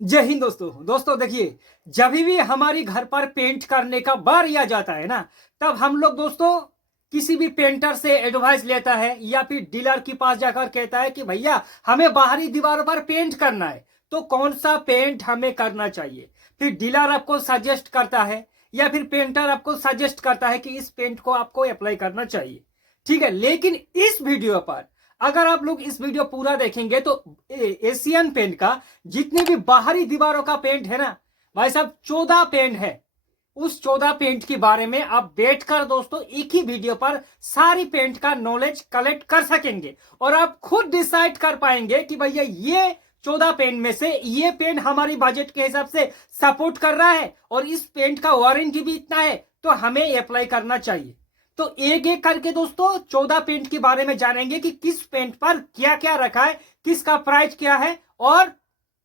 जय हिंद दोस्तों देखिए, जब भी हमारी घर पर पेंट करने का बार आ जाता है ना, तब हम लोग दोस्तों किसी भी पेंटर से एडवाइस लेता है या फिर डीलर के पास जाकर कहता है कि भैया हमें बाहरी दीवारों पर पेंट करना है, तो कौन सा पेंट हमें करना चाहिए। फिर डीलर आपको सजेस्ट करता है या फिर पेंटर आपको सजेस्ट करता है कि इस पेंट को आपको अप्लाई करना चाहिए। ठीक है, लेकिन इस वीडियो पर अगर आप लोग इस वीडियो पूरा देखेंगे तो एशियन पेंट का जितने भी बाहरी दीवारों का पेंट है ना भाई साहब, 14 पेंट है। उस 14 पेंट के बारे में आप बैठकर दोस्तों एक ही वीडियो पर सारी पेंट का नॉलेज कलेक्ट कर सकेंगे और आप खुद डिसाइड कर पाएंगे कि भैया ये 14 पेंट में से ये पेंट हमारी बजट के हिसाब से सपोर्ट कर रहा है और इस पेंट का वारंटी भी इतना है, तो हमें अप्लाई करना चाहिए। तो एक एक करके दोस्तों 14 पेंट के बारे में जानेंगे कि किस पेंट पर क्या क्या रखा है, किसका प्राइस क्या है और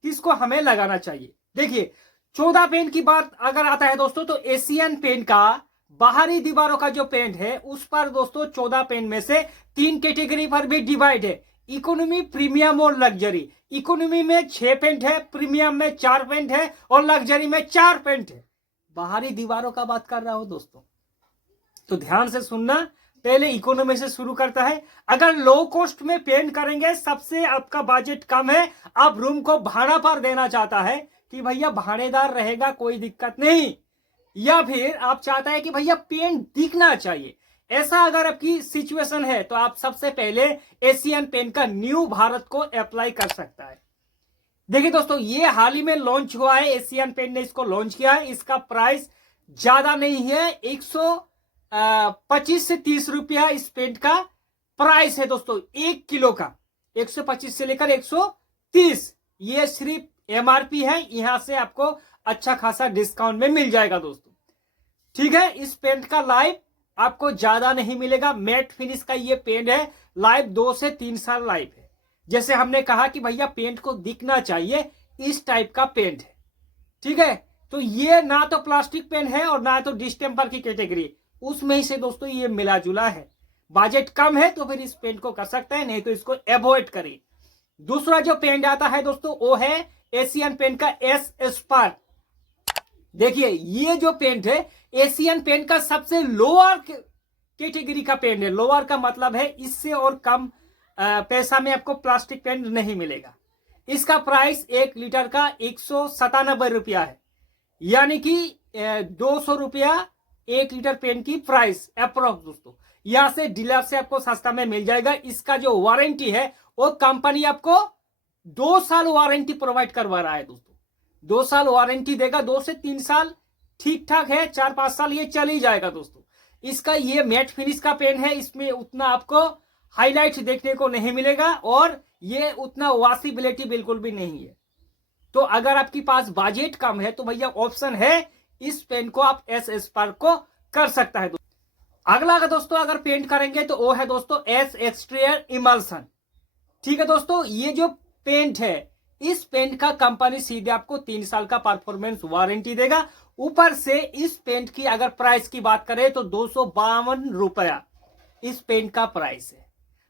किसको हमें लगाना चाहिए। देखिए, 14 पेंट की बात अगर आता है दोस्तों, तो एशियन पेंट का बाहरी दीवारों का जो पेंट है उस पर दोस्तों 14 पेंट में से 3 कैटेगरी पर भी डिवाइड है: इकोनॉमी, प्रीमियम और लग्जरी। इकोनॉमी में 6 पेंट है, प्रीमियम में 4 पेंट है और लग्जरी में 4 पेंट है। बाहरी दीवारों का बात कर रहा हूं दोस्तों, तो ध्यान से सुनना। पहले इकोनॉमी से शुरू करता है। अगर लो कॉस्ट में पेंट करेंगे, सबसे आपका बजट कम है, आप रूम को भाड़ा पर देना चाहता है कि भैया भाड़ेदार रहेगा कोई दिक्कत नहीं, या फिर आप चाहता है कि भैया पेंट दिखना चाहिए, ऐसा अगर आपकी सिचुएशन है, तो आप सबसे पहले एशियन पेंट का न्यू भारत को अप्लाई कर सकता है। देखिए दोस्तों, ये हाल ही में लॉन्च हुआ है, एशियन पेंट ने इसको लॉन्च किया है। इसका प्राइस ज्यादा नहीं है, 125 से 30 रुपया इस पेंट का प्राइस है दोस्तों, 1 किलो का 125 से लेकर 130। ये सिर्फ एमआरपी है, यहां से आपको अच्छा खासा डिस्काउंट में मिल जाएगा दोस्तों। ठीक है, इस पेंट का लाइफ आपको ज्यादा नहीं मिलेगा। मैट फिनिश का ये पेंट है, लाइफ 2 से 3 साल लाइफ है। जैसे हमने कहा कि भैया पेंट को दिखना चाहिए, इस टाइप का पेंट है। ठीक है, तो ये ना तो प्लास्टिक पेंट है और ना तो डिस्टेम्पर की कैटेगरी, उसमें ही से दोस्तों ये मिला जुला है। बजट कम है तो फिर इस पेंट को कर सकते हैं, नहीं तो इसको अवॉइड करिए। दूसरा जो पेंट आता है दोस्तों वो है एशियन पेंट का एस स्पार्क। देखिए, ये जो पेंट है एशियन पेंट का सबसे लोअर कैटेगरी का पेंट है। लोअर का मतलब है इससे और कम पैसा में आपको प्लास्टिक पेंट नहीं मिलेगा। इसका प्राइस 1 लीटर का 197 रुपया है, यानी कि 200 रुपया 1 लीटर पेंट की प्राइस अप्रोक्स दोस्तों। यहां से डीलर से आपको सस्ता में मिल जाएगा। इसका जो वारंटी है वो कंपनी आपको 2 साल वारंटी प्रोवाइड करवा रहा है दोस्तों। 2 साल वारंटी देगा, 2 से 3 साल ठीक ठाक है, 4-5 साल ये चल ही जाएगा दोस्तों। इसका ये मैट फिनिश का पेन है, इसमें उतना आपको हाईलाइट देखने को नहीं मिलेगा और ये उतना वॉशिबिलिटी बिल्कुल भी नहीं है। तो अगर आपके पास बजट कम है तो भैया ऑप्शन है, इस पेन को आप एस स्पार्क को कर सकता है। अगला दोस्तों अगर पेंट करेंगे तो वो है दोस्तों एस एक्सटीरियर इमल्सन। ठीक है दोस्तों, ये जो पेंट है इस पेंट का कंपनी सीधे आपको 3 साल का परफॉर्मेंस वारंटी देगा। ऊपर से इस पेंट की अगर प्राइस की बात करें तो 252 रुपया इस पेंट का प्राइस है।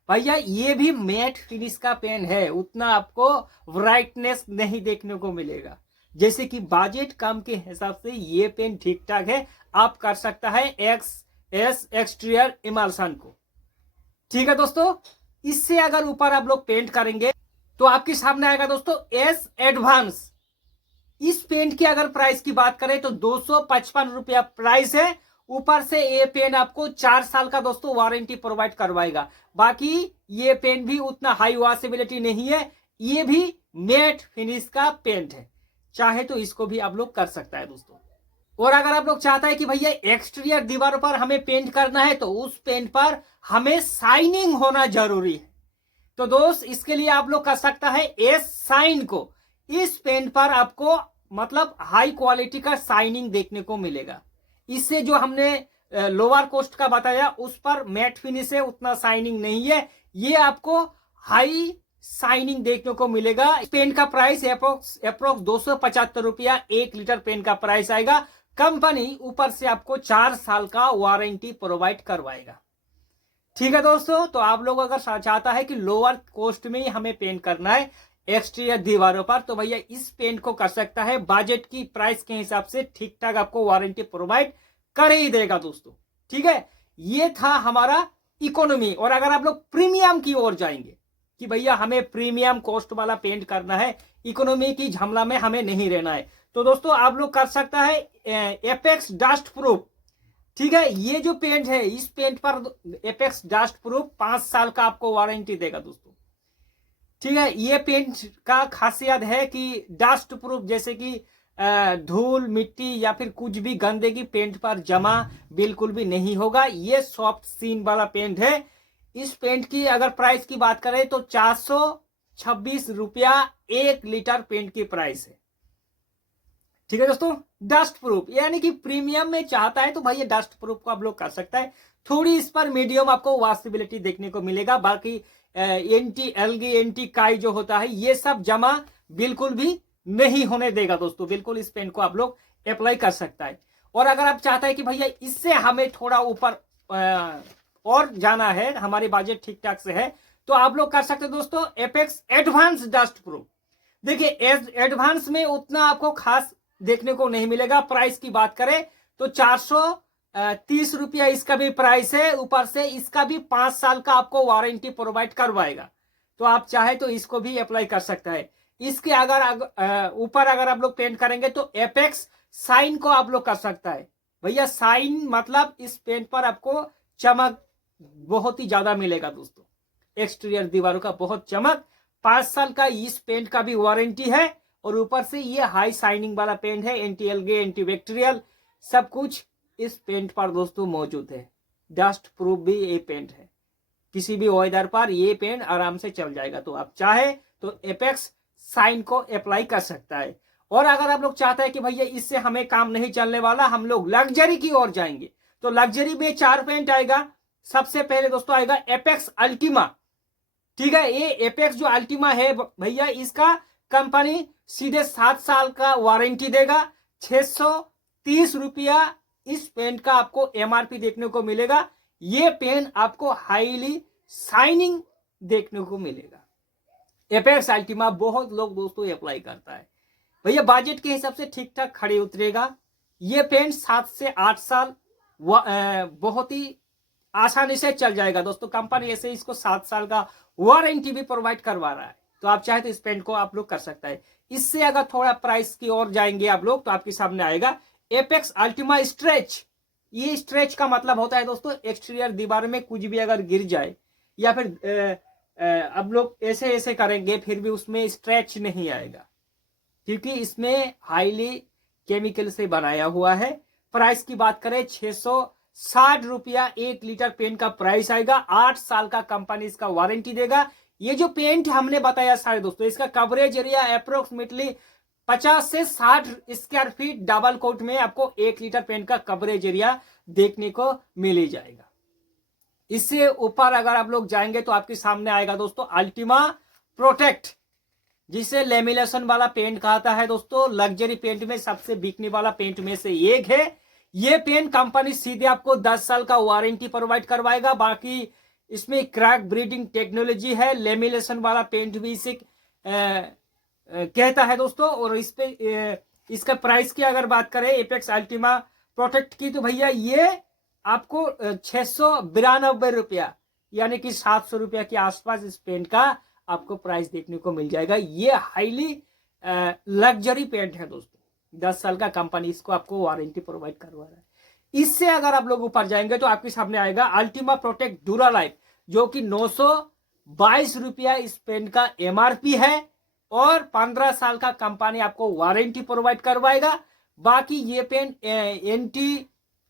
भैया ये भी मैट फिनिश का पेन है, उतना आपको ब्राइटनेस नहीं देखने को मिलेगा। जैसे कि बजट कम के हिसाब से ये पेन ठीक ठाक है, आप कर सकता है एस एक्सटीरियर इमल्सन को। ठीक है दोस्तों, इससे अगर ऊपर आप लोग पेंट करेंगे तो आपके सामने आएगा दोस्तों एस एडवांस। इस पेंट की अगर प्राइस की बात करें तो 255 रुपया प्राइस है। ऊपर से ये पेन आपको 4 साल का दोस्तों वारंटी प्रोवाइड करवाएगा। बाकी ये पेन भी उतना हाई वॉशिबिलिटी नहीं है, ये भी मैट फिनिश का पेंट है, चाहे तो इसको भी आप लोग कर सकता है दोस्तों। और अगर आप लोग चाहता है कि भैया एक्सटीरियर दीवार पर हमें पेंट करना है तो उस पेंट पर हमें शाइनिंग होना जरूरी है, तो दोस्त इसके लिए आप लोग कर सकता है एस साइन को। इस पेंट पर आपको मतलब हाई क्वालिटी का शाइनिंग देखने को मिलेगा। इससे जो हमने लोअर कॉस्ट का बताया उस पर मैट फिनिश है, उतना शाइनिंग नहीं है, ये आपको हाई शाइनिंग देखने को मिलेगा। पेन का प्राइस अप्रोक्स 275 रुपया 1 लीटर पेन का प्राइस आएगा। कंपनी ऊपर से आपको 4 साल का वारंटी प्रोवाइड करवाएगा। ठीक है दोस्तों, तो आप लोग अगर चाहता है कि लोअर कॉस्ट में ही हमें पेंट करना है, एक्सटीरियर दीवारों पर, तो भैया इस पेंट को कर सकता है। बजट की प्राइस के हिसाब से ठीक ठाक आपको वारंटी प्रोवाइड कर ही देगा दोस्तों। ठीक है, ये था हमारा इकोनॉमी। और अगर आप लोग प्रीमियम की ओर जाएंगे कि भैया हमें प्रीमियम कॉस्ट वाला पेंट करना है, इकोनॉमी की झमला में हमें नहीं रहना है, तो दोस्तों आप लोग कर सकता है एपेक्स डस्ट प्रूफ। ठीक है, ये जो पेंट है, इस पेंट पर एपेक्स डस्ट प्रूफ 5 साल का आपको वारंटी देगा दोस्तों। ठीक है, ये पेंट का खासियत है कि डस्ट प्रूफ, जैसे कि धूल मिट्टी या फिर कुछ भी गंदगी पेंट पर जमा बिल्कुल भी नहीं होगा। ये सॉफ्ट सीन वाला पेंट है। इस पेंट की अगर प्राइस की बात करें तो 426 रुपया 1 लीटर पेंट की प्राइस है। ठीक है दोस्तों, डस्ट प्रूफ यानी कि प्रीमियम में चाहता है तो भाई ये डस्ट प्रूफ को आप लोग कर सकता है। थोड़ी इस पर मीडियम आपको वॉशेबिलिटी देखने को मिलेगा। बाकी एंटी एल्गी एंटी काई जो होता है ये सब जमा बिल्कुल भी नहीं होने देगा दोस्तों। बिल्कुल इस पेंट को आप लोग अप्लाई कर सकता है। और अगर आप चाहता है कि भैया इससे हमें थोड़ा ऊपर और जाना है, हमारी बजट ठीक ठाक से है, तो आप लोग कर सकते हैं दोस्तों एपेक्स एडवांस डस्ट प्रूफ। देखिए एडवांस में उतना आपको खास देखने को नहीं मिलेगा। प्राइस की बात करें तो 430 रुपया इसका भी प्राइस है। ऊपर से इसका भी 5 साल का आपको वारंटी प्रोवाइड करवाएगा, तो आप चाहे तो इसको भी अप्लाई कर सकता है। इसके अगर ऊपर अगर आप लोग पेंट करेंगे तो एपेक्स साइन को आप लोग कर सकता है। भैया साइन मतलब इस पेंट पर आपको चमक बहुत ही ज्यादा मिलेगा दोस्तों। एक्सटीरियर दीवारों का बहुत चमक, 5 साल का इस पेंट का भी वारंटी है। और ऊपर से ये हाई शाइनिंग वाला पेंट है, एंटी एल्गे एंटी बैक्टीरियल सब कुछ इस पेंट पर दोस्तों मौजूद है। डस्ट प्रूफ भी ये पेंट है, किसी भी वेदर पर ये पेंट आराम से चल जाएगा। तो आप चाहे तो एपेक्स साइन को अप्लाई कर सकता है। और अगर आप लोग चाहते हैं कि भैया इससे हमें काम नहीं चलने वाला, हम लोग लग्जरी की ओर जाएंगे, तो लग्जरी में 4 पेंट आएगा। सबसे पहले दोस्तों आएगा एपेक्स अल्टीमा। ठीक है, ये एपेक्स जो अल्टीमा है भैया इसका कंपनी सीधे 7 साल का वारंटी देगा। 630 रुपया इस पेंट का आपको एमआरपी देखने को मिलेगा। ये पेन आपको हाईली शाइनिंग देखने को मिलेगा। एपेक्स अल्टीमा बहुत लोग दोस्तों अप्लाई करता है। भैया बजट के हिसाब से ठीक ठाक खड़े उतरेगा। ये पेन 7 से 8 साल बहुत ही आसानी से चल जाएगा दोस्तों। कंपनी ऐसे इसको 7 साल का वारंटी भी प्रोवाइड करवा रहा है, तो आप चाहे तो इस पेंट को आप लोग कर सकता है। इससे अगर थोड़ा प्राइस की ओर जाएंगे आप लोग तो आपके सामने आएगा एपेक्स अल्टीमा स्ट्रेच। ये स्ट्रेच का मतलब होता है दोस्तों एक्सटीरियर दीवार में कुछ भी अगर गिर जाए या फिर अब लोग ऐसे ऐसे करेंगे फिर भी उसमें स्ट्रेच नहीं आएगा, क्योंकि इसमें हाईली केमिकल से बनाया हुआ है। प्राइस की बात करें 660 रुपया 1 लीटर पेंट का प्राइस आएगा। 8 साल का कंपनी इसका वारंटी देगा। ये जो पेंट हमने बताया सारे दोस्तों, इसका कवरेज एरिया अप्रोक्सीमेटली 50 से 60 स्क्वायर फीट डबल कोट में आपको 1 लीटर पेंट का कवरेज एरिया देखने को मिल ही जाएगा। इससे ऊपर अगर आप लोग जाएंगे तो आपके सामने आएगा दोस्तों अल्टीमा प्रोटेक्ट, जिसे लेमिनेशन वाला पेंट कहता है दोस्तों। लग्जरी पेंट में सबसे बिकने वाला पेंट में से एक है। ये पेंट कंपनी सीधे आपको 10 साल का वारंटी प्रोवाइड करवाएगा। बाकी इसमें क्रैक ब्रीडिंग टेक्नोलॉजी है। लेमिनेशन वाला पेंट भी इसे कहता है दोस्तों। और इस पे इसका प्राइस की अगर बात करें एपेक्स अल्टीमा प्रोटेक्ट की, तो भैया ये आपको 692 रुपया यानी कि 700 रुपया के आसपास इस पेंट का आपको प्राइस देखने को मिल जाएगा। ये हाईली लग्जरी पेंट है दोस्तों। 10 साल का कंपनी इसको आपको वारंटी प्रोवाइड करवा रहा है। इससे अगर आप लोग ऊपर जाएंगे तो आपके सामने आएगा अल्टीमा प्रोटेक्ट डूरा लाइफ, जो कि 922 रुपया इस पेंट का एमआरपी है। और 15 साल का कंपनी आपको वारंटी प्रोवाइड करवाएगा। बाकी ये pen anti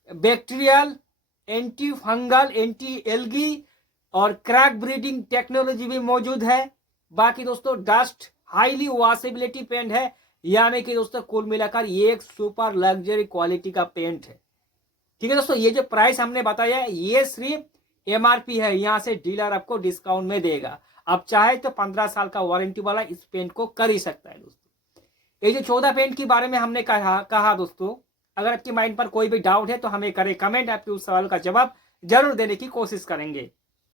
bacterial, anti fungal, anti algae और क्रैक ब्रीडिंग टेक्नोलॉजी भी मौजूद है। बाकी दोस्तों डस्ट हाईली वॉशेबिलिटी पेंट है, यानी कि दोस्तों कुल मिलाकर ये एक सुपर लग्जरी क्वालिटी का पेंट है। ठीक है दोस्तों, ये जो प्राइस हमने बताया है ये सिर्फ एमआरपी है, यहां से डीलर आपको डिस्काउंट में देगा। आप चाहे तो 15 साल का वारंटी वाला इस पेंट को कर ही सकता है दोस्तों। ये जो 14 पेंट के बारे में हमने कहा दोस्तों, अगर आपके माइंड पर कोई भी डाउट है तो हमें करें कमेंट, आपके उस सवाल का जवाब जरूर देने की कोशिश करेंगे।